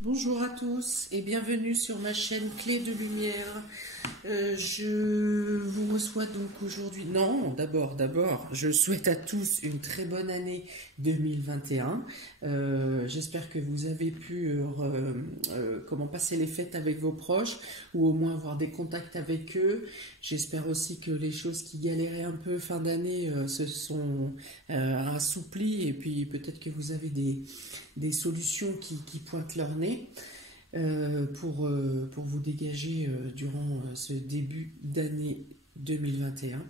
Bonjour à tous et bienvenue sur ma chaîne Clé de Lumière. Je vous reçois donc aujourd'hui. Non, d'abord, je souhaite à tous une très bonne année 2021. J'espère que vous avez pu passer les fêtes avec vos proches ou au moins avoir des contacts avec eux. J'espère aussi que les choses qui galéraient un peu fin d'année se sont assouplies et puis peut-être que vous avez des solutions qui pointent leur nez pour vous dégager durant ce début d'année 2021.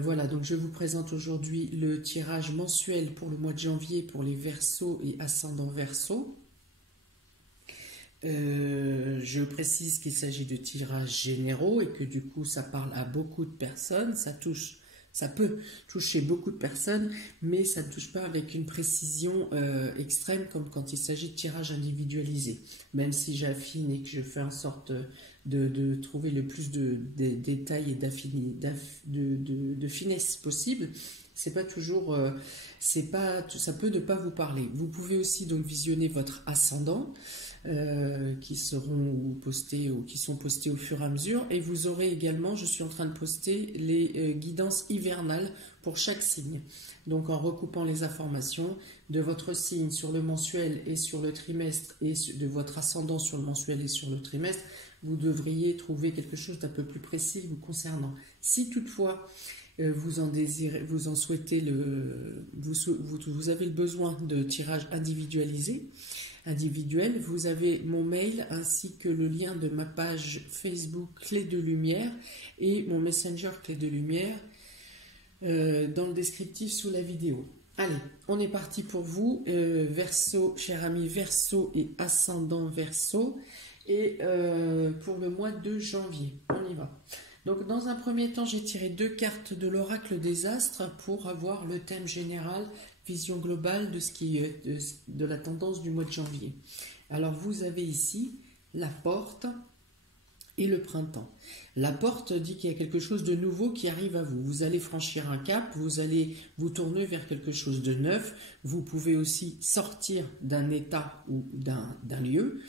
Voilà, donc je vous présente aujourd'hui le tirage mensuel pour le mois de janvier pour les Verseaux et ascendants Verseaux. Je précise qu'il s'agit de tirages généraux et que du coup ça parle à beaucoup de personnes, ça peut toucher beaucoup de personnes, mais ça ne touche pas avec une précision extrême comme quand il s'agit de tirages individualisés. Même si j'affine et que je fais en sorte de trouver le plus de détails et de finesse possible, c'est pas toujours, ça peut ne pas vous parler. Vous pouvez aussi donc visionner votre ascendant. Qui seront postés ou qui sont postés au fur et à mesure, et vous aurez également, je suis en train de poster les guidances hivernales pour chaque signe, donc en recoupant les informations de votre signe sur le mensuel et sur le trimestre et de votre ascendant sur le mensuel et sur le trimestre, vous devriez trouver quelque chose d'un peu plus précis vous concernant. Si toutefois vous en souhaitez vous avez le besoin de tirage individuel, vous avez mon mail ainsi que le lien de ma page Facebook Clé de Lumière et mon Messenger Clé de Lumière dans le descriptif sous la vidéo. Allez, on est parti pour vous, Verseau, cher ami Verseau et ascendant Verseau, et pour le mois de janvier. On y va. Donc dans un premier temps, j'ai tiré 2 cartes de l'oracle des astres pour avoir le thème général, vision globale de la tendance du mois de janvier. Alors vous avez ici la porte et le printemps. La porte dit qu'il y a quelque chose de nouveau qui arrive à vous. Vous allez franchir un cap, vous allez vous tourner vers quelque chose de neuf. Vous pouvez aussi sortir d'un état ou d'un lieu.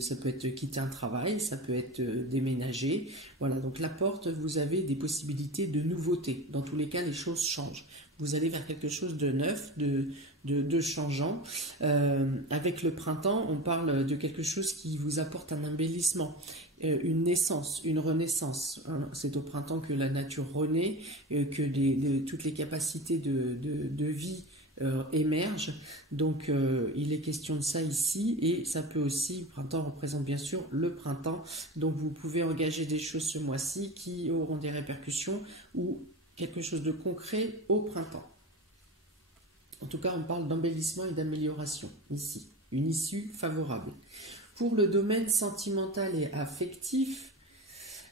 Ça peut être quitter un travail, ça peut être déménager. Voilà, donc la porte, vous avez des possibilités de nouveautés. Dans tous les cas, les choses changent. Vous allez vers quelque chose de neuf, de changeant. Avec le printemps, on parle de quelque chose qui vous apporte un embellissement, une naissance, une renaissance. C'est au printemps que la nature renaît, que toutes les capacités de vie émergent. Donc il est question de ça ici, et ça peut aussi, le printemps représente bien sûr le printemps, donc vous pouvez engager des choses ce mois-ci qui auront des répercussions ou quelque chose de concret au printemps. En tout cas, on parle d'embellissement et d'amélioration ici, une issue favorable. Pour le domaine sentimental et affectif,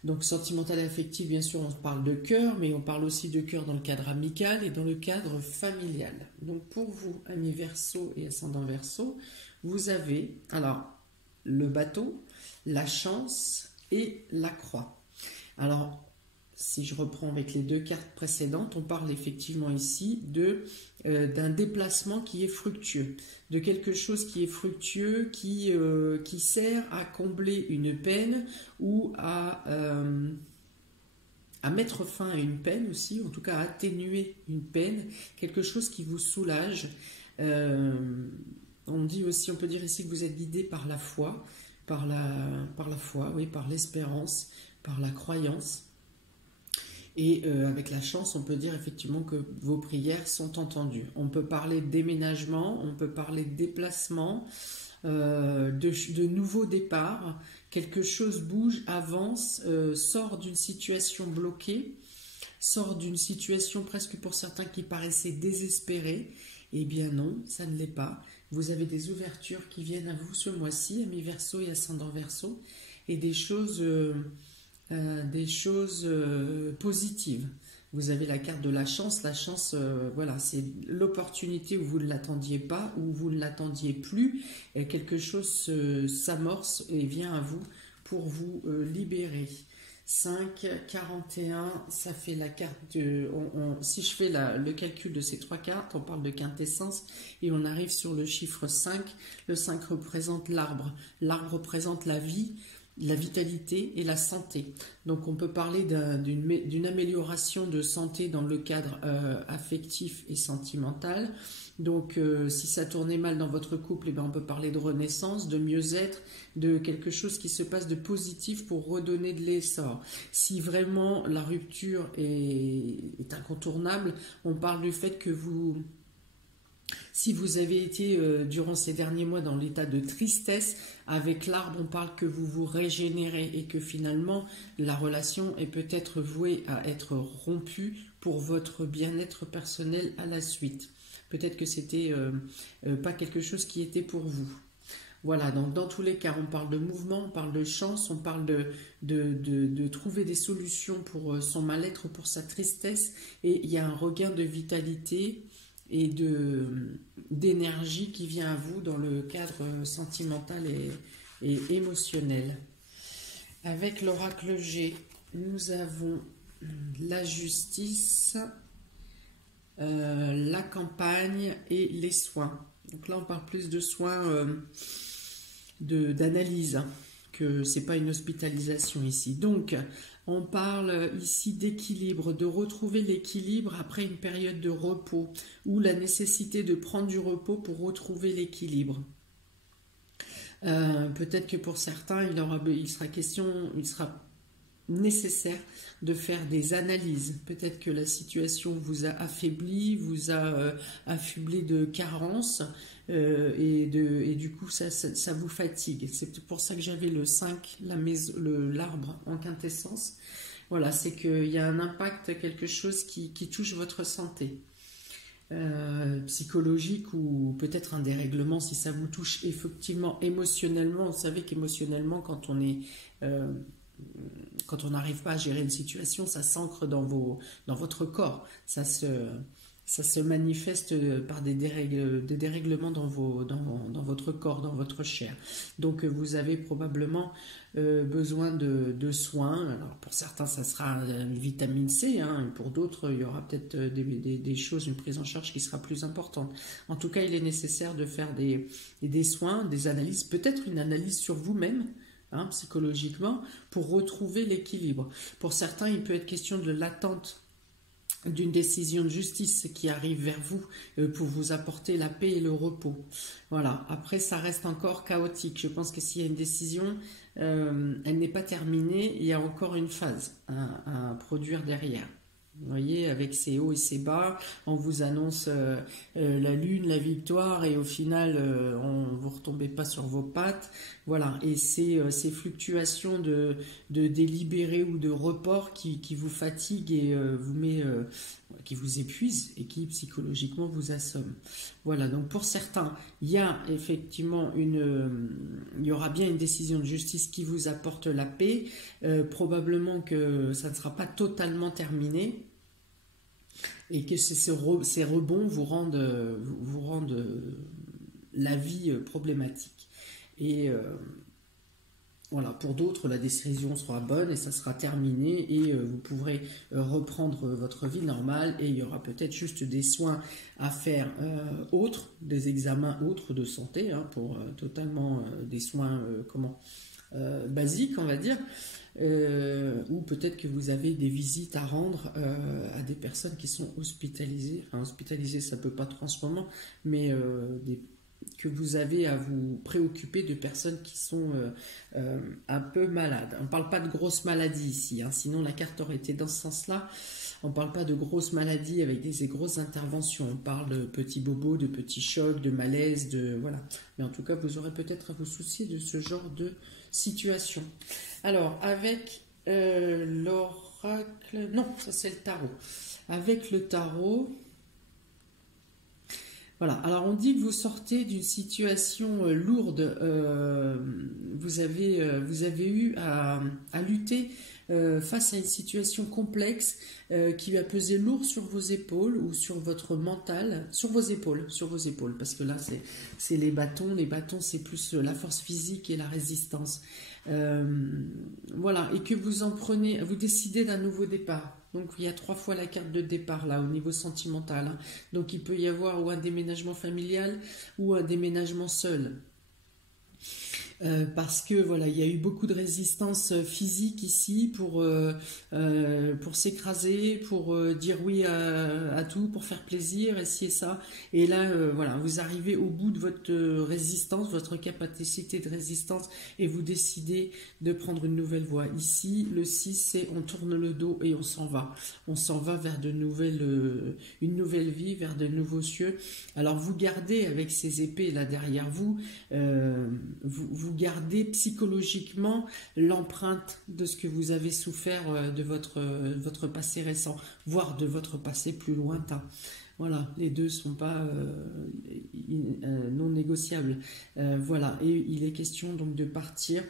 donc sentimental et affectif, bien sûr, on parle de cœur, mais on parle aussi de cœur dans le cadre amical et dans le cadre familial. Donc pour vous, amis Verseau et ascendant Verseau, vous avez alors le bateau, la chance et la croix. Alors, si je reprends avec les 2 cartes précédentes, on parle effectivement ici d'un déplacement qui est fructueux, de quelque chose qui est fructueux, qui sert à combler une peine ou à mettre fin à une peine aussi, en tout cas à atténuer une peine, quelque chose qui vous soulage. On peut dire ici que vous êtes guidé par la foi, par l'espérance, par la croyance. Et avec la chance, on peut dire effectivement que vos prières sont entendues. On peut parler de déménagement, on peut parler de déplacement, de nouveaux départs. Quelque chose bouge, avance, sort d'une situation bloquée, sort d'une situation presque pour certains qui paraissait désespérée. Eh bien non, ça ne l'est pas. Vous avez des ouvertures qui viennent à vous ce mois-ci, amis Verseau et ascendant Verseau, et des choses positives. Vous avez la carte de la chance. La chance, voilà, c'est l'opportunité où vous ne l'attendiez pas, où vous ne l'attendiez plus, et quelque chose s'amorce et vient à vous pour vous libérer. 5, 41, ça fait la carte de... si je fais le calcul de ces trois cartes, on parle de quintessence et on arrive sur le chiffre 5. Le 5 représente l'arbre. L'arbre représente la vie, la vitalité et la santé. Donc on peut parler d'une amélioration de santé dans le cadre affectif et sentimental. Donc si ça tournait mal dans votre couple, eh bien, on peut parler de renaissance, de mieux-être, de quelque chose qui se passe de positif pour redonner de l'essor. Si vraiment la rupture est incontournable, on parle du fait que si vous avez été durant ces derniers mois dans l'état de tristesse, avec l'arbre, on parle que vous vous régénérez et que finalement la relation est peut-être vouée à être rompue pour votre bien-être personnel à la suite. Peut-être que c'était pas quelque chose qui était pour vous. Voilà, donc dans tous les cas, on parle de mouvement, on parle de chance, on parle de trouver des solutions pour son mal-être, pour sa tristesse, et il y a un regain de vitalité et d'énergie qui vient à vous dans le cadre sentimental et émotionnel. Avec l'oracle G, nous avons la justice, la campagne et les soins. Donc là, on parle plus de soins d'analyse, hein, que c'est pas une hospitalisation ici. Donc, on parle ici d'équilibre, de retrouver l'équilibre après une période de repos ou la nécessité de prendre du repos pour retrouver l'équilibre. Peut-être que pour certains, il sera nécessaire de faire des analyses. Peut-être que la situation vous a affaibli, vous a affublé de carences et du coup ça vous fatigue. C'est pour ça que j'avais le 5, l'arbre en quintessence. Voilà, c'est qu'il y a un impact, quelque chose qui touche votre santé. Psychologique ou peut-être un dérèglement si ça vous touche effectivement émotionnellement. Vous savez qu'émotionnellement quand on n'arrive pas à gérer une situation, ça s'ancre dans votre corps, ça se manifeste par des dérèglements dans votre corps, dans votre chair. Donc vous avez probablement besoin de soins. Alors pour certains, ça sera une vitamine C, hein, et pour d'autres, il y aura peut-être des choses, une prise en charge qui sera plus importante. En tout cas, il est nécessaire de faire des soins, des analyses, peut-être une analyse sur vous-même, hein, psychologiquement, pour retrouver l'équilibre. Pour certains, il peut être question de l'attente d'une décision de justice qui arrive vers vous pour vous apporter la paix et le repos. Voilà. Après, ça reste encore chaotique. Je pense que s'il y a une décision, elle n'est pas terminée. Il y a encore une phase à produire derrière. Vous voyez, avec ses hauts et ses bas, on vous annonce la lune, la victoire, et au final, vous ne retombez pas sur vos pattes. Voilà, et ces fluctuations de délibéré ou de report qui vous fatiguent et qui vous épuisent et qui psychologiquement vous assomment. Voilà, donc pour certains, il y a effectivement il y aura bien une décision de justice qui vous apporte la paix. Probablement que ça ne sera pas totalement terminé. Et que ces rebonds vous rendent la vie problématique. Et voilà, pour d'autres, la décision sera bonne et ça sera terminé et vous pourrez reprendre votre vie normale et il y aura peut-être juste des soins à faire autres, des examens autres de santé, hein, pour totalement des soins basiques, on va dire. Ou peut-être que vous avez des visites à rendre à des personnes qui sont hospitalisées. Enfin, hospitalisées, ça ne peut pas trop en ce moment, mais que vous avez à vous préoccuper de personnes qui sont un peu malades. On ne parle pas de grosses maladies ici, hein, sinon la carte aurait été dans ce sens-là. On ne parle pas de grosses maladies avec des grosses interventions. On parle de petits bobos, de petits chocs, de malaise, voilà. Mais en tout cas, vous aurez peut-être à vous soucier de ce genre de situation. Alors, avec l'oracle... Non, ça c'est le tarot. Avec le tarot... Voilà, alors on dit que vous sortez d'une situation lourde, vous avez eu à lutter face à une situation complexe qui va peser lourd sur vos épaules ou sur votre mental, sur vos épaules, parce que là c'est les bâtons c'est plus la force physique et la résistance. Voilà, et que vous décidez d'un nouveau départ. Donc il y a 3 fois la carte de départ là au niveau sentimental, hein. Donc il peut y avoir ou un déménagement familial ou un déménagement seul. Parce que voilà, il y a eu beaucoup de résistance physique ici pour s'écraser, pour dire oui à tout, pour faire plaisir, et ci et ça. Et là, voilà, vous arrivez au bout de votre résistance, votre capacité de résistance, et vous décidez de prendre une nouvelle voie. Ici, le 6, c'est on tourne le dos et on s'en va. On s'en va vers une nouvelle vie, vers de nouveaux cieux. Alors vous gardez avec ces épées là derrière vous, vous gardez psychologiquement l'empreinte de ce que vous avez souffert de votre passé récent, voire de votre passé plus lointain. Voilà, les deux ne sont pas non négociables. Voilà, et il est question donc de partir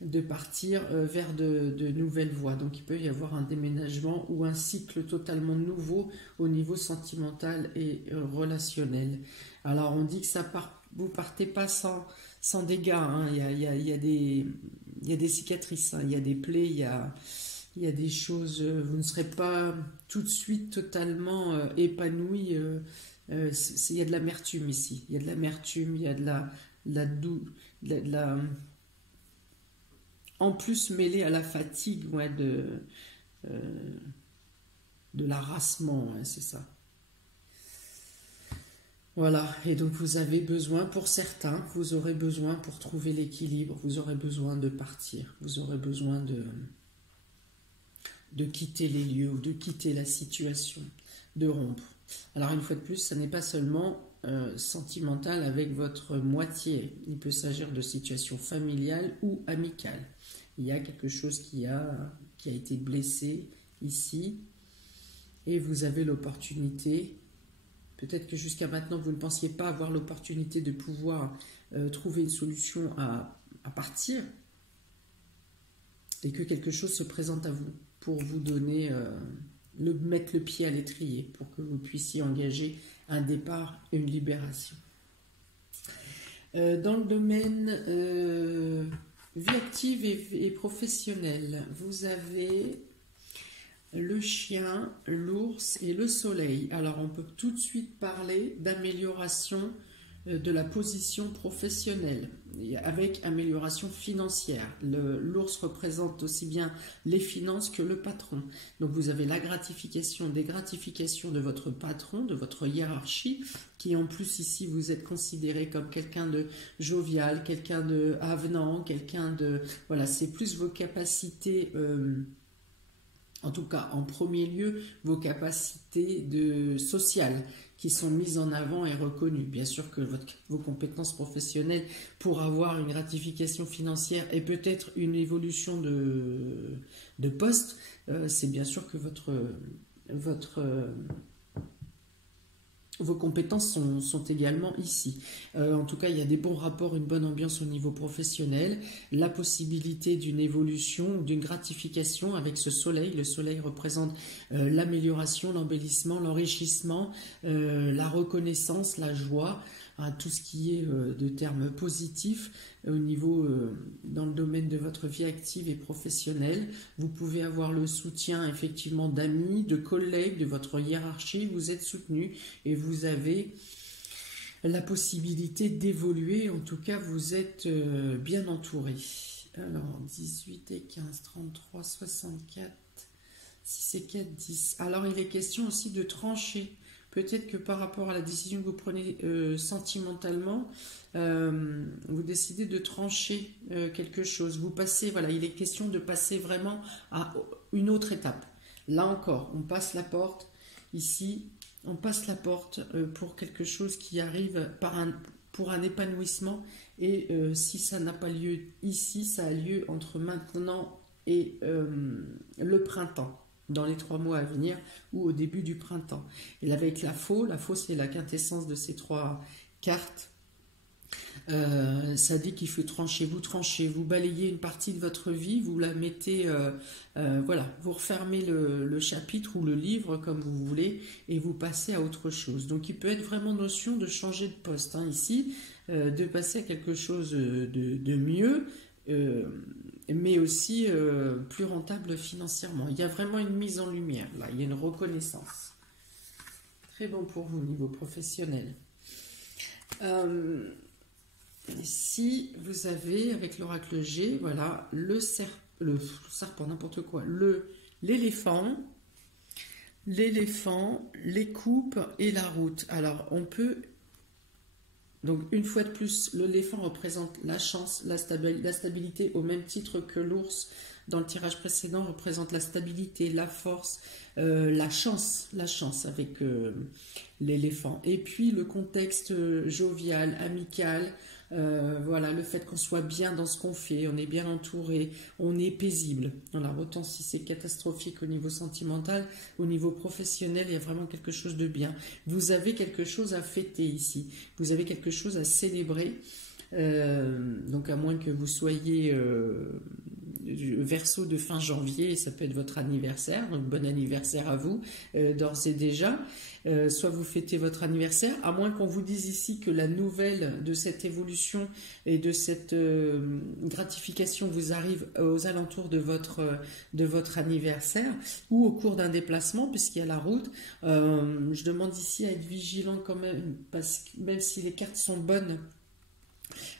vers de nouvelles voies. Donc il peut y avoir un déménagement ou un cycle totalement nouveau au niveau sentimental et relationnel. Alors on dit que vous partez pas sans dégâts, hein. Il y a des cicatrices, hein. Il y a des plaies, il y a des choses, vous ne serez pas tout de suite totalement épanoui. Il y a de l'amertume ici, il y a de l'amertume, il y a de la en plus mêlé à la fatigue, ouais, de l'harassement, ouais, c'est ça. Voilà, et donc vous avez besoin, pour certains, vous aurez besoin pour trouver l'équilibre, vous aurez besoin de partir, vous aurez besoin de quitter les lieux, ou de quitter la situation, de rompre. Alors une fois de plus, ça n'est pas seulement sentimental avec votre moitié, il peut s'agir de situations familiales ou amicales. Il y a quelque chose qui a été blessé ici, et vous avez l'opportunité. Peut-être que jusqu'à maintenant, vous ne pensiez pas avoir l'opportunité de pouvoir trouver une solution à partir, et que quelque chose se présente à vous pour vous donner, mettre le pied à l'étrier, pour que vous puissiez engager un départ, une libération. Dans le domaine vie active et professionnelle, vous avez le chien, l'ours et le soleil. Alors on peut tout de suite parler d'amélioration de la position professionnelle avec amélioration financière. L'ours représente aussi bien les finances que le patron. Donc vous avez la gratification, des gratifications de votre patron, de votre hiérarchie, qui en plus ici vous êtes considéré comme quelqu'un de jovial, quelqu'un de avenant, quelqu'un de... Voilà, c'est plus vos capacités... en tout cas, en premier lieu, vos capacités sociales qui sont mises en avant et reconnues. Bien sûr que vos compétences professionnelles pour avoir une gratification financière et peut-être une évolution de poste, c'est bien sûr que vos compétences sont également ici. En tout cas, il y a des bons rapports, une bonne ambiance au niveau professionnel, la possibilité d'une évolution, d'une gratification avec ce soleil. Le soleil représente l'amélioration, l'embellissement, l'enrichissement, la reconnaissance, la joie, hein, tout ce qui est de termes positifs au niveau, dans le domaine de votre vie active et professionnelle. Vous pouvez avoir le soutien effectivement d'amis, de collègues, de votre hiérarchie, vous êtes soutenu et vous avez la possibilité d'évoluer, en tout cas vous êtes bien entouré. Alors 18 et 15, 33, 64, 6 et 4, 10. Alors il est question aussi de trancher. Peut-être que par rapport à la décision que vous prenez sentimentalement, vous décidez de trancher quelque chose. Vous passez, voilà, il est question de passer vraiment à une autre étape. Là encore, on passe la porte. Ici, on passe la porte pour quelque chose qui arrive pour un épanouissement. Et si ça n'a pas lieu ici, ça a lieu entre maintenant et le printemps, dans les 3 mois à venir ou au début du printemps. Et avec la faux c'est la quintessence de ces 3 cartes. Ça dit qu'il faut trancher, vous balayez une partie de votre vie, vous la mettez, voilà, vous refermez le chapitre ou le livre comme vous voulez et vous passez à autre chose. Donc il peut être vraiment notion de changer de poste hein, ici, de passer à quelque chose de mieux, mais aussi plus rentable financièrement. Il y a vraiment une mise en lumière là, il y a une reconnaissance. Très bon pour vous au niveau professionnel. Si vous avez, avec l'oracle G, voilà, le serpent, n'importe quoi, l'éléphant, les coupes et la route. Alors, on peut, donc une fois de plus, l'éléphant représente la chance, la stabilité, au même titre que l'ours, dans le tirage précédent, représente la stabilité, la force, la chance avec l'éléphant. Et puis, le contexte jovial, amical, voilà, le fait qu'on soit bien dans ce qu'on fait, on est bien entouré, on est paisible. Voilà, autant si c'est catastrophique au niveau sentimental, au niveau professionnel, il y a vraiment quelque chose de bien. Vous avez quelque chose à fêter ici, vous avez quelque chose à célébrer. Donc à moins que vous soyez Verseau de fin janvier, ça peut être votre anniversaire, donc bon anniversaire à vous d'ores et déjà. Soit vous fêtez votre anniversaire, à moins qu'on vous dise ici que la nouvelle de cette évolution et de cette gratification vous arrive aux alentours de votre anniversaire ou au cours d'un déplacement, puisqu'il y a la route. Je demande ici à être vigilant quand même, parce que même si les cartes sont bonnes,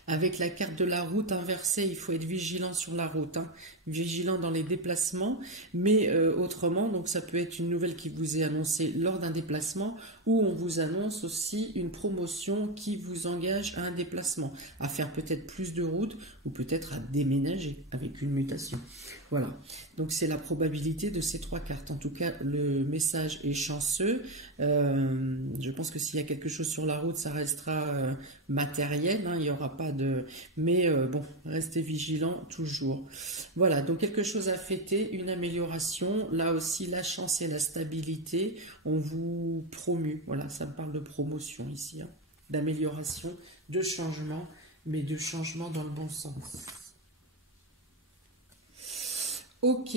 avec la carte de la route inversée, il faut être vigilant sur la route, hein, vigilant dans les déplacements, mais autrement, donc ça peut être une nouvelle qui vous est annoncée lors d'un déplacement, ou on vous annonce aussi une promotion qui vous engage à un déplacement, à faire peut-être plus de route, ou peut-être à déménager avec une mutation. Voilà, donc c'est la probabilité de ces trois cartes. En tout cas, le message est chanceux. Je pense que s'il y a quelque chose sur la route, ça restera matériel, hein, il n'y aura pas de... Mais bon, restez vigilants toujours. Voilà, donc quelque chose à fêter, une amélioration. Là aussi, la chance et la stabilité, on vous promue. Voilà, ça me parle de promotion ici, hein, d'amélioration, de changement, mais de changement dans le bon sens. Ok,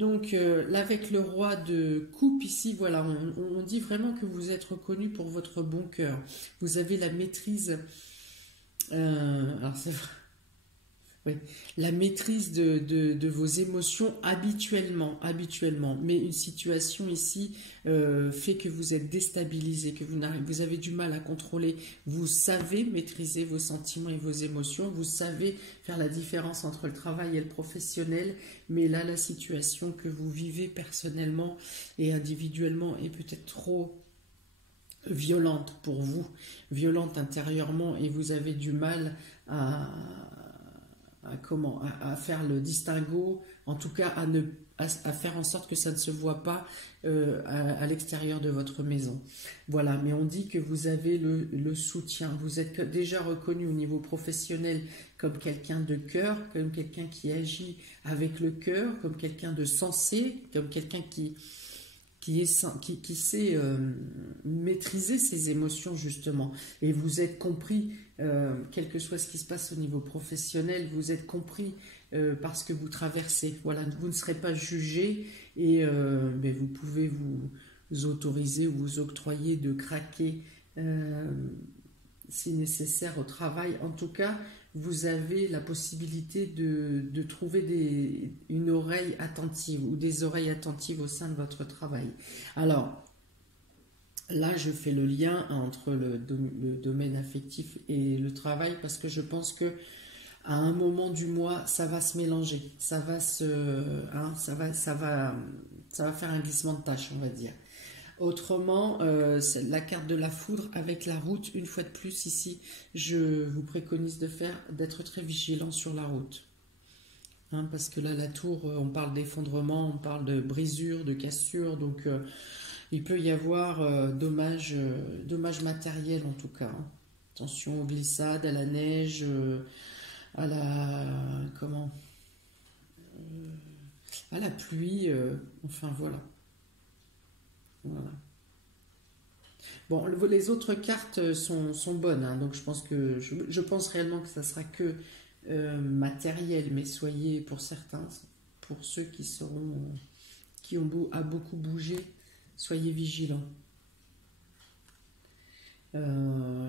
donc là avec le roi de coupe ici, voilà, on dit vraiment que vous êtes reconnu pour votre bon cœur. Vous avez la maîtrise, alors c'est vrai, oui, la maîtrise de vos émotions habituellement, mais une situation ici fait que vous êtes déstabilisé, que vous avez du mal à contrôler. Vous savez maîtriser vos sentiments et vos émotions, vous savez faire la différence entre le travail et le professionnel, mais là, la situation que vous vivez personnellement et individuellement est peut-être trop violente pour vous, violente intérieurement, et vous avez du mal à faire le distinguo, en tout cas à faire en sorte que ça ne se voit pas à l'extérieur de votre maison. Voilà, mais on dit que vous avez le soutien, vous êtes déjà reconnu au niveau professionnel comme quelqu'un de cœur, comme quelqu'un qui agit avec le cœur, comme quelqu'un de sensé, comme quelqu'un qui sait maîtriser ses émotions justement. Et vous êtes compris, quel que soit ce qui se passe au niveau professionnel, vous êtes compris parce que vous traversez. Voilà, vous ne serez pas jugé et mais vous pouvez vous autoriser ou vous octroyer de craquer si nécessaire au travail. En tout cas, vous avez la possibilité de trouver une oreille attentive ou des oreilles attentives au sein de votre travail. Alors, là, je fais le lien entre le domaine affectif et le travail parce que je pense que à un moment du mois, ça va se mélanger, ça va faire un glissement de tâches, on va dire. Autrement, la carte de la foudre avec la route, une fois de plus ici, je vous préconise d'être très vigilant sur la route. Hein, parce que là, la tour, on parle d'effondrement, on parle de brisure, de cassure, donc il peut y avoir dommages matériels en tout cas. Hein. Attention aux glissades, à la neige, à la pluie, enfin voilà. Voilà. Bon, les autres cartes sont bonnes, hein, donc je pense réellement que ça sera que matériel, mais soyez pour certains, pour ceux qui ont à beaucoup bouger, soyez vigilants.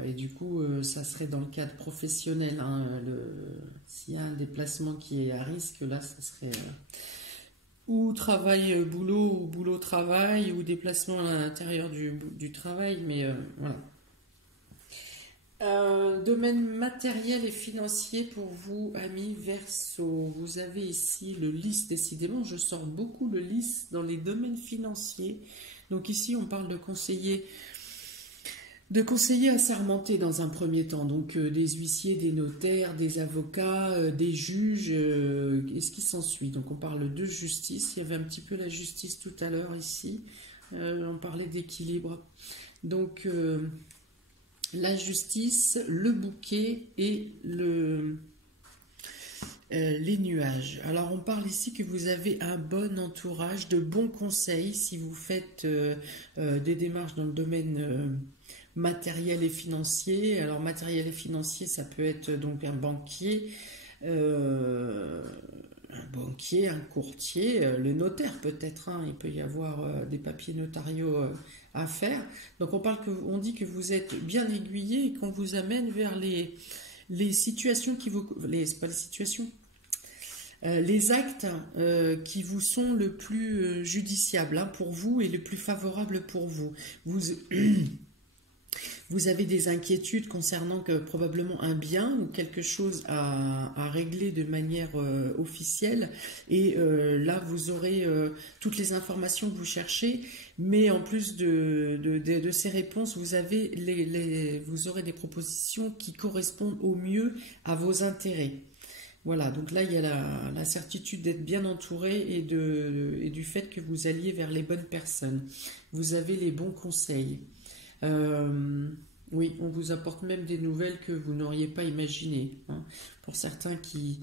Et du coup, ça serait dans le cadre professionnel, hein, s'il y a un déplacement qui est à risque, là, ça serait ou travail-boulot, ou boulot-travail, ou déplacement à l'intérieur du travail, mais voilà. Domaine matériel et financier pour vous, amis Verseau. Vous avez ici le lys, décidément, je sors beaucoup le lys dans les domaines financiers. Donc ici, on parle de conseillers assermentés dans un premier temps, donc des huissiers, des notaires, des avocats, des juges, et ce qui s'ensuit. Donc on parle de justice, il y avait un petit peu la justice tout à l'heure ici, on parlait d'équilibre. Donc la justice, le bouquet et les nuages. Alors on parle ici que vous avez un bon entourage, de bons conseils si vous faites des démarches dans le domaine matériel et financier. Alors matériel et financier, ça peut être donc un banquier, un courtier, le notaire peut-être, hein, il peut y avoir des papiers notariaux à faire. Donc on dit que vous êtes bien aiguillé et qu'on vous amène vers les situations c'est pas les situations, les actes qui vous sont le plus judiciables, hein, pour vous et le plus favorable pour vous. Vous avez des inquiétudes concernant probablement un bien ou quelque chose à régler de manière officielle, et là vous aurez toutes les informations que vous cherchez, mais en plus de ces réponses, vous aurez des propositions qui correspondent au mieux à vos intérêts. Voilà, donc là il y a la certitude d'être bien entouré et du fait que vous alliez vers les bonnes personnes. Vous avez les bons conseils. Oui, on vous apporte même des nouvelles que vous n'auriez pas imaginées, hein. Pour certains qui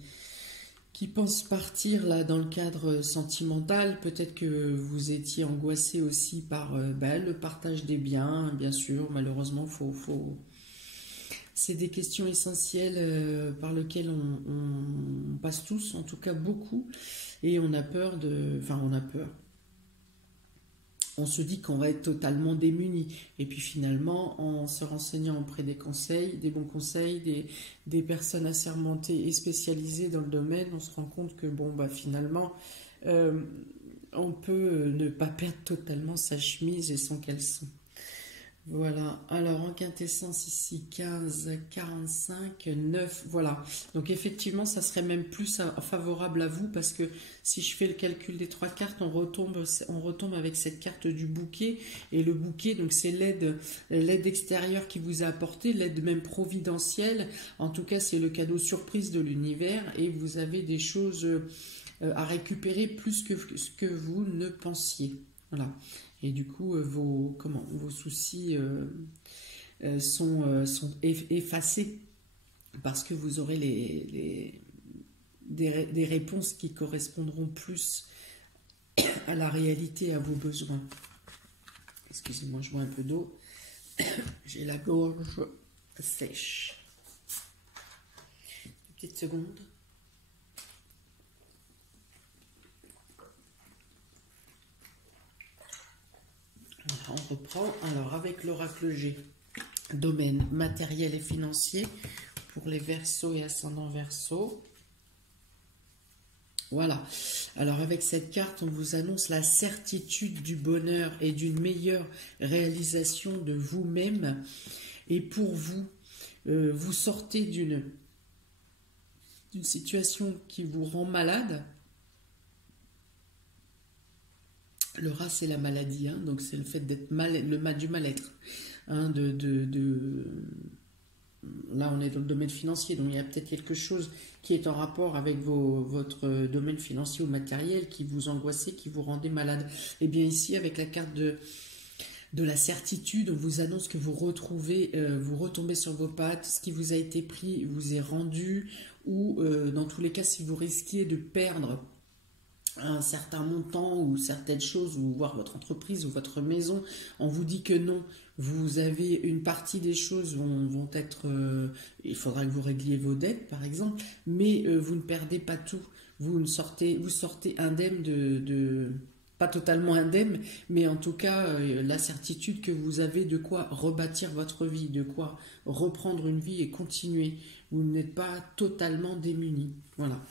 pensent partir là dans le cadre sentimental, peut-être que vous étiez angoissé aussi par le partage des biens, bien sûr. Malheureusement, c'est des questions essentielles par lesquelles on passe tous, en tout cas beaucoup, et on a peur. On se dit qu'on va être totalement démuni. Et puis finalement, en se renseignant auprès des conseils, des bons conseils, des personnes assermentées et spécialisées dans le domaine, on se rend compte que finalement, on peut ne pas perdre totalement sa chemise et son caleçon. Voilà, alors en quintessence ici 15, 45, 9, voilà. Donc effectivement, ça serait même plus favorable à vous, parce que si je fais le calcul des 3 cartes, on retombe avec cette carte du bouquet. Et le bouquet, donc c'est l'aide extérieure qui vous a apporté, l'aide même providentielle. En tout cas, c'est le cadeau surprise de l'univers, et vous avez des choses à récupérer plus que ce que vous ne pensiez. Voilà. Et du coup, vos soucis sont effacés, parce que vous aurez des réponses qui correspondront plus à la réalité, à vos besoins. Excusez-moi, je bois un peu d'eau. J'ai la gorge sèche. Une petite seconde. On reprend. Alors, avec l'oracle G, domaine matériel et financier pour les Verseaux et ascendants Verseaux. Voilà. Alors, avec cette carte, on vous annonce la certitude du bonheur et d'une meilleure réalisation de vous-même. Et pour vous, vous sortez d'une situation qui vous rend malade. Le rat, c'est la maladie, hein, donc c'est le fait d'être du mal-être. Hein, là, on est dans le domaine financier, donc il y a peut-être quelque chose qui est en rapport avec votre domaine financier ou matériel qui vous angoissait, qui vous rendait malade. Et bien ici, avec la carte de la certitude, on vous annonce que vous retombez sur vos pattes, ce qui vous a été pris vous est rendu, ou dans tous les cas, si vous risquiez de perdre un certain montant ou certaines choses, ou voir votre entreprise ou votre maison, on vous dit que non, vous avez une partie des choses vont être, il faudra que vous régliez vos dettes par exemple, mais vous ne perdez pas tout, vous sortez indemne pas totalement indemne, mais en tout cas la certitude que vous avez de quoi rebâtir votre vie, de quoi reprendre une vie et continuer. Vous n'êtes pas totalement démuni. Voilà.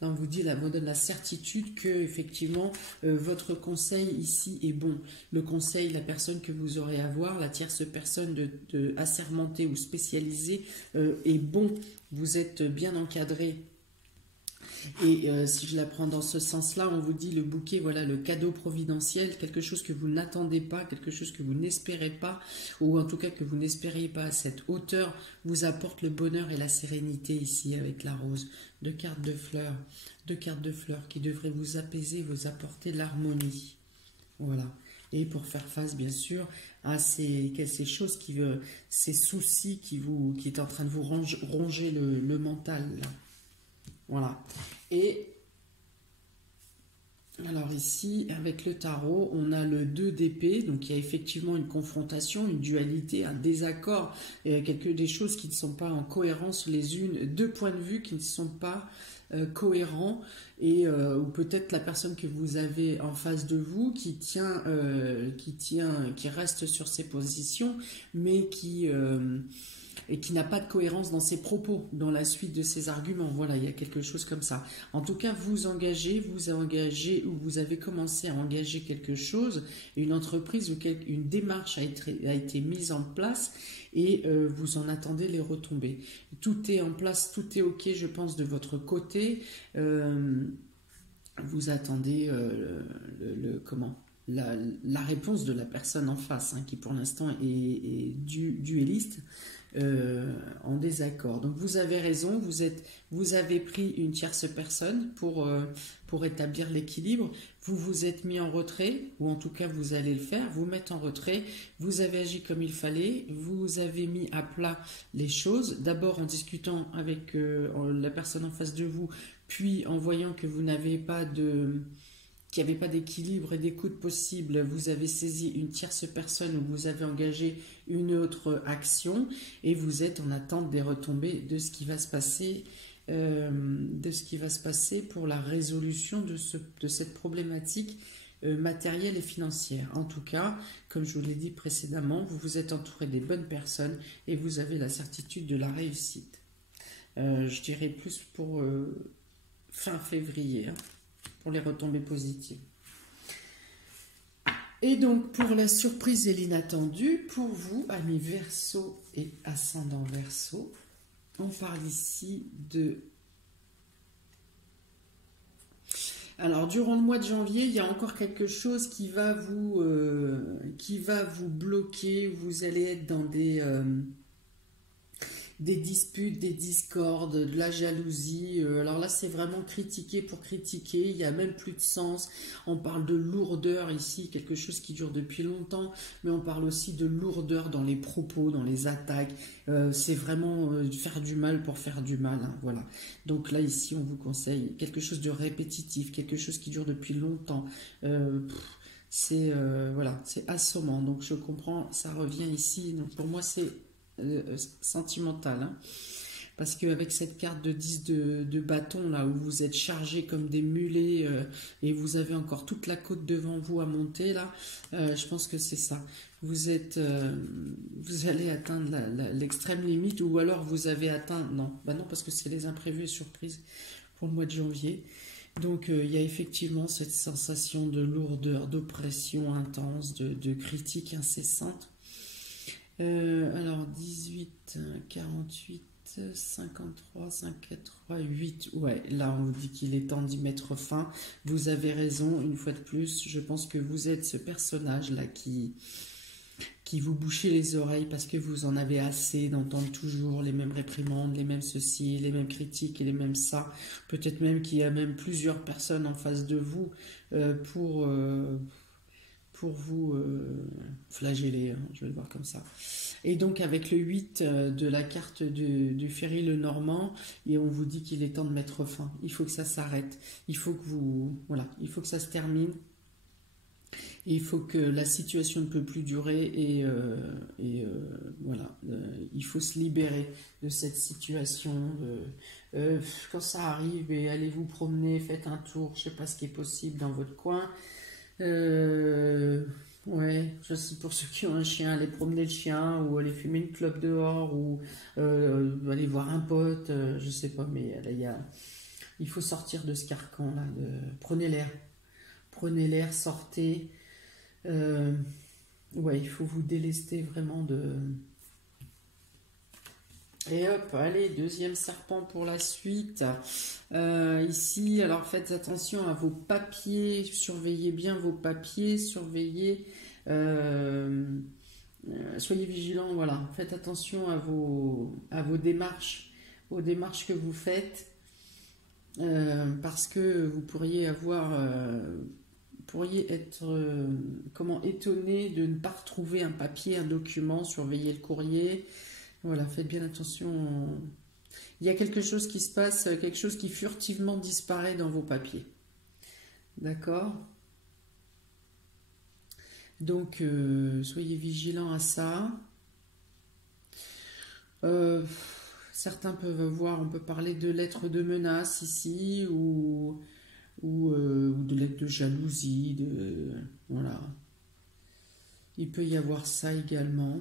Là, on vous dit, là, on donne la certitude que effectivement votre conseil ici est bon. Le conseil, la personne que vous aurez à voir, la tierce personne de assermentée ou spécialisée est bon. Vous êtes bien encadré. Et si je la prends dans ce sens-là, on vous dit le bouquet, voilà, le cadeau providentiel, quelque chose que vous n'attendez pas, quelque chose que vous n'espérez pas, ou en tout cas que vous n'espériez pas à cette hauteur, vous apporte le bonheur et la sérénité ici avec la rose. Deux cartes de fleurs qui devraient vous apaiser, vous apporter de l'harmonie. Voilà. Et pour faire face, bien sûr, à ces choses, ces soucis qui est en train de vous ronger le mental, là. Voilà. Et alors ici, avec le tarot, on a le 2 d'épée, donc il y a effectivement une confrontation, une dualité, un désaccord, des choses qui ne sont pas en cohérence les unes, deux points de vue qui ne sont pas cohérents, et ou peut-être la personne que vous avez en face de vous qui reste sur ses positions, mais et qui n'a pas de cohérence dans ses propos, dans la suite de ses arguments. Voilà, il y a quelque chose comme ça. En tout cas, vous ou vous avez commencé à engager quelque chose, une entreprise ou une démarche a été mise en place, et vous en attendez les retombées. Tout est en place, tout est OK, je pense, de votre côté. Vous attendez la réponse de la personne en face, hein, qui pour l'instant est duelliste, en désaccord. Donc vous avez raison, vous avez pris une tierce personne pour établir l'équilibre, vous vous êtes mis en retrait, ou en tout cas vous allez le faire, vous mettre en retrait, vous avez agi comme il fallait, vous avez mis à plat les choses, d'abord en discutant avec la personne en face de vous, puis en voyant que vous n'avez pas qu'il n'y avait pas d'équilibre et d'écoute possible, vous avez saisi une tierce personne ou vous avez engagé une autre action, et vous êtes en attente des retombées de ce qui va se passer, pour la résolution de cette problématique matérielle et financière. En tout cas, comme je vous l'ai dit précédemment, vous vous êtes entouré des bonnes personnes et vous avez la certitude de la réussite. Je dirais plus pour fin février, hein, pour les retombées positives. Et donc, pour la surprise et l'inattendu, pour vous, amis Verseau et ascendant Verseau, on parle ici de... Alors, durant le mois de janvier, il y a encore quelque chose qui va vous bloquer. Vous allez être dans des disputes, des discordes, de la jalousie. Alors là, c'est vraiment critiquer pour critiquer. Il n'y a même plus de sens. On parle de lourdeur ici, quelque chose qui dure depuis longtemps, mais on parle aussi de lourdeur dans les propos, dans les attaques. C'est vraiment faire du mal pour faire du mal, hein, voilà. Donc là, ici, on vous conseille quelque chose de répétitif, quelque chose qui dure depuis longtemps. C'est assommant. Donc je comprends, ça revient ici. Donc pour moi, c'est sentimental, hein, parce qu'avec cette carte de 10 de bâton là, où vous êtes chargé comme des mulets, et vous avez encore toute la côte devant vous à monter là, je pense que c'est ça. Vous allez atteindre l'extrême limite, ou alors vous avez atteint, non, parce que c'est les imprévus et surprises pour le mois de janvier. Donc il y a effectivement cette sensation de lourdeur, d'oppression intense, de critique incessante. Alors 18, 48, 53, 588, ouais, là on vous dit qu'il est temps d'y mettre fin. Vous avez raison, une fois de plus, je pense que vous êtes ce personnage là qui vous bouchez les oreilles parce que vous en avez assez d'entendre toujours les mêmes réprimandes, les mêmes ceci, les mêmes critiques et les mêmes ça. Peut-être même qu'il y a même plusieurs personnes en face de vous flageller, hein, je vais le voir comme ça. Et donc avec le 8 de la carte du Ferry le Normand, et on vous dit qu'il est temps de mettre fin. Il faut que ça s'arrête. Il faut que il faut que ça se termine. Et il faut que la situation ne peut plus durer il faut se libérer de cette situation. Quand ça arrive, et allez vous promener, faites un tour, je sais pas ce qui est possible dans votre coin. Ouais, je sais, pour ceux qui ont un chien, aller promener le chien ou aller fumer une clope dehors ou aller voir un pote, je sais pas, mais là, il faut sortir de ce carcan là. Prenez l'air, sortez. Il faut vous délester vraiment de. Et hop, allez, deuxième serpent pour la suite. Ici, alors faites attention à vos papiers, surveillez bien vos papiers, soyez vigilants, voilà. Faites attention à vos démarches, aux démarches que vous faites, parce que vous pourriez être étonné de ne pas retrouver un papier, un document, surveillez le courrier. Voilà, faites bien attention. Il y a quelque chose qui se passe, quelque chose qui furtivement disparaît dans vos papiers. D'accord? Donc, soyez vigilants à ça. Certains peuvent voir, on peut parler de lettres de menace ici, ou de lettres de jalousie, voilà. Il peut y avoir ça également.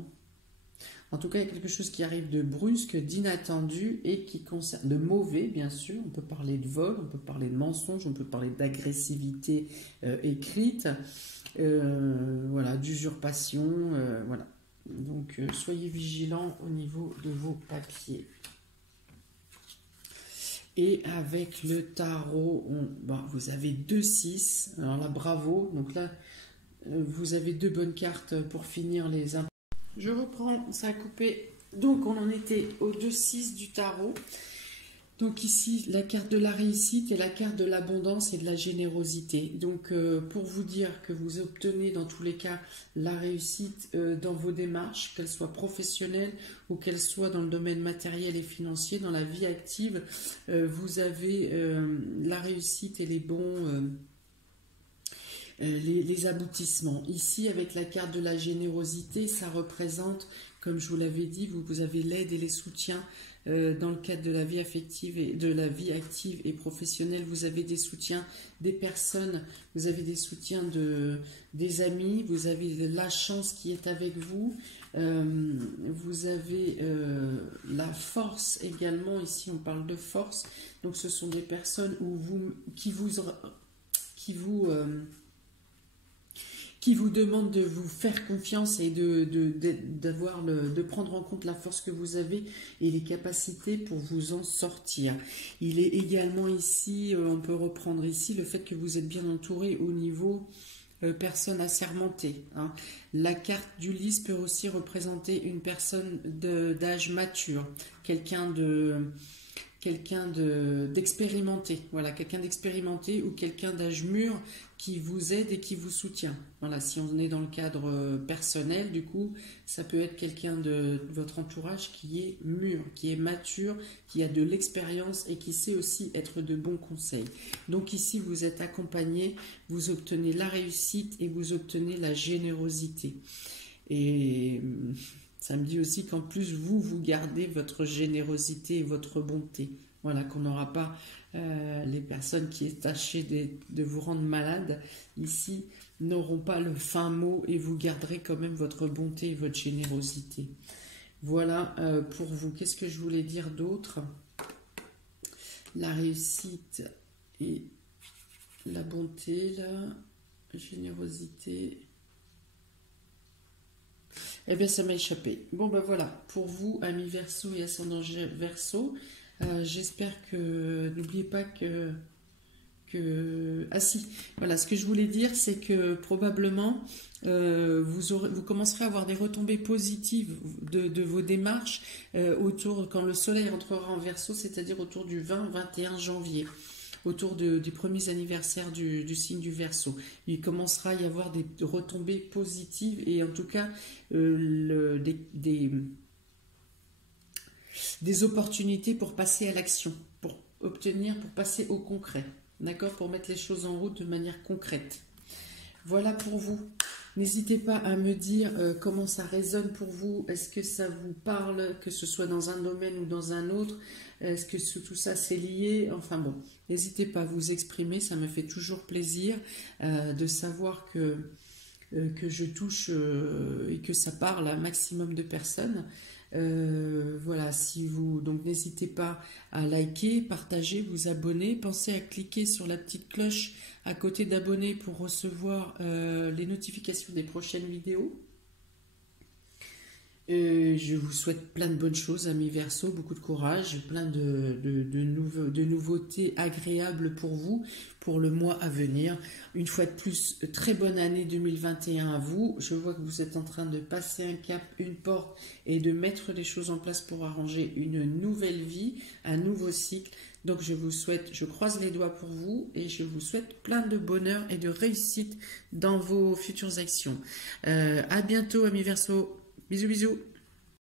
En tout cas, il y a quelque chose qui arrive de brusque, d'inattendu et qui concerne de mauvais, bien sûr. On peut parler de vol, on peut parler de mensonge, on peut parler d'agressivité écrite, d'usurpation, voilà. Donc, soyez vigilants au niveau de vos papiers. Et avec le tarot, vous avez 2-6. Alors là, bravo. Donc là, vous avez 2 bonnes cartes pour finir les impôts. Je reprends, ça a coupé. Donc on en était au 2-6 du tarot. Donc ici, la carte de la réussite et la carte de l'abondance et de la générosité. Donc pour vous dire que vous obtenez dans tous les cas la réussite dans vos démarches, qu'elles soient professionnelles ou qu'elles soient dans le domaine matériel et financier, dans la vie active, vous avez la réussite et les bons... les aboutissements. Ici, avec la carte de la générosité, ça représente, comme je vous l'avais dit, vous avez l'aide et les soutiens dans le cadre de la vie affective et de la vie active et professionnelle. Vous avez des soutiens des personnes, vous avez des soutiens des amis, vous avez la chance qui est avec vous, vous avez la force également. Ici, on parle de force. Donc, ce sont des personnes qui vous demande de vous faire confiance et de prendre en compte la force que vous avez et les capacités pour vous en sortir. Il est également ici, on peut reprendre ici, le fait que vous êtes bien entouré au niveau personne assermentée. Hein. La carte d'Ulysse peut aussi représenter une personne d'âge mature, quelqu'un d'expérimenté, voilà, quelqu'un d'expérimenté ou quelqu'un d'âge mûr qui vous aide et qui vous soutient. Voilà, si on est dans le cadre personnel, du coup, ça peut être quelqu'un de votre entourage qui est mûr, qui est mature, qui a de l'expérience et qui sait aussi être de bons conseils. Donc ici, vous êtes accompagné, vous obtenez la réussite et vous obtenez la générosité. Et ça me dit aussi qu'en plus, vous gardez votre générosité et votre bonté. Voilà, qu'on n'aura pas les personnes qui est tâchées de vous rendre malade, ici, n'auront pas le fin mot et vous garderez quand même votre bonté et votre générosité. Voilà pour vous. Qu'est-ce que je voulais dire d'autre? La réussite et la bonté, la générosité... Eh bien, ça m'a échappé. Bon, ben voilà, pour vous, amis Verseau et ascendant Verseau, j'espère que... N'oubliez pas que... Ah si, voilà, ce que je voulais dire, c'est que probablement, vous commencerez à avoir des retombées positives de vos démarches quand le soleil rentrera en Verseau, c'est-à-dire autour du 20-21 janvier. autour des premiers anniversaires du signe du Verseau. Il commencera à y avoir des retombées positives et en tout cas des opportunités pour passer à l'action, pour passer au concret, d'accord, pour mettre les choses en route de manière concrète. Voilà pour vous. N'hésitez pas à me dire comment ça résonne pour vous. Est-ce que ça vous parle, que ce soit dans un domaine ou dans un autre? Est-ce que tout ça c'est lié? Enfin bon, n'hésitez pas à vous exprimer. Ça me fait toujours plaisir de savoir que je touche et que ça parle à un maximum de personnes. Voilà, donc n'hésitez pas à liker, partager, vous abonner. Pensez à cliquer sur la petite cloche à côté d'abonner pour recevoir les notifications des prochaines vidéos. Je vous souhaite plein de bonnes choses, amis Verseau, beaucoup de courage, plein de nouveautés agréables pour vous, pour le mois à venir. Une fois de plus, très bonne année 2021 à vous. Je vois que vous êtes en train de passer un cap, une porte et de mettre les choses en place pour arranger une nouvelle vie, un nouveau cycle. Donc je croise les doigts pour vous et je vous souhaite plein de bonheur et de réussite dans vos futures actions. À bientôt, amis Verseau. Bisous, bisous.